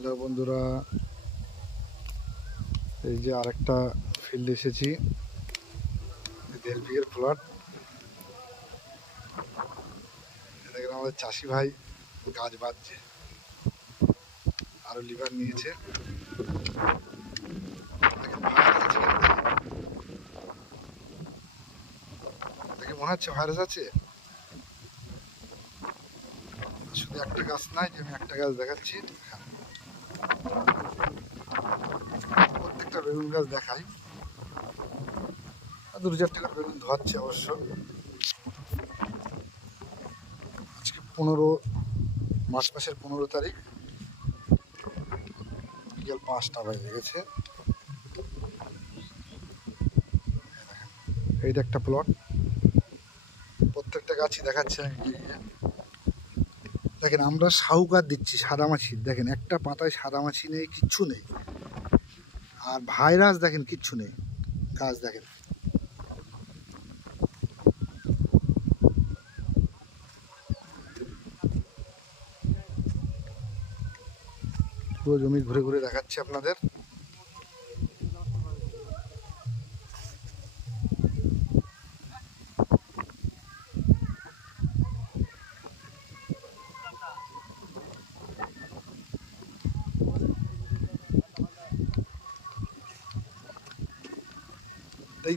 Hello বন্ধুরা, এই যে আরেকটা ফিল্ড এসেছি। 1.5 বিঘের প্লট। দেখেন আমাদের চাষি ভাই গাছ বাঁধছে, আরো লিভার নিয়েছে। দেখেন ভাইরাস আছে, দেখে মনে হচ্ছে ভাইরাস আছে। শুধু একটা গাছ নাই যে আমি একটা গাছ দেখাচ্ছি, হ্যাঁ, প্রত্যেকটা বেগুন গাছ দেখাই। আর 2-4টা বেগুন ধোয়াচ্ছে অবশ্য। আজকে 15 মাসের 15 তারিখ, বিকেল 5টা বেজে গেছে। এইটা একটা প্লট, প্রত্যেকটা গাছই দেখাচ্ছে। দেখেন আমরা সাউকার দিচ্ছি সাদামাছির, দেখেন একটা পাতায় সাদামাছি নেই, কিচ্ছু নেই। আর ভাইরাস দেখেন কিচ্ছু নেই, গাছ দেখেন। পুরো জমি ঘুরে ঘুরে দেখাচ্ছি আপনাদের।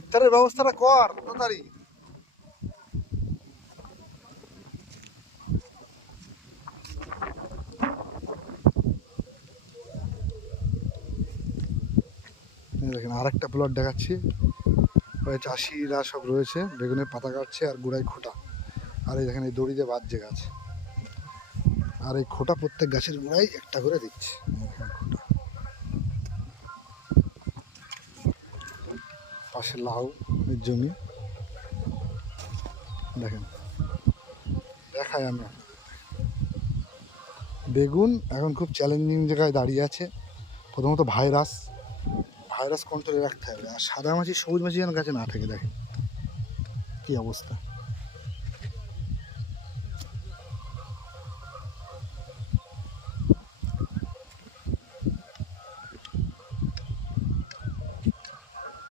ইফতারের ব্যবস্থাটা কর তাড়াতাড়ি। দেখেন আরেকটা প্লট দেখাচ্ছি। ওই চাষিরা সব রয়েছে, বেগুনের পাতা কাটছে আর গোড়ায় খোটা। আর এই দেখেন এই দড়ি দিয়ে বাঁধছে গাছ। আর এই খোটা প্রত্যেক গাছের গোড়ায় একটা করে দিচ্ছে। পাশে লাউ এর জমি দেখেন, দেখাই আমি। বেগুন এখন খুব চ্যালেঞ্জিং জায়গায় দাঁড়িয়ে আছে। প্রথমত ভাইরাস কন্ট্রোলে রাখতে হবে। আর সাদা মাছি সবুজ মাছি যেন গাছে না থাকে। দেখেন কি অবস্থা।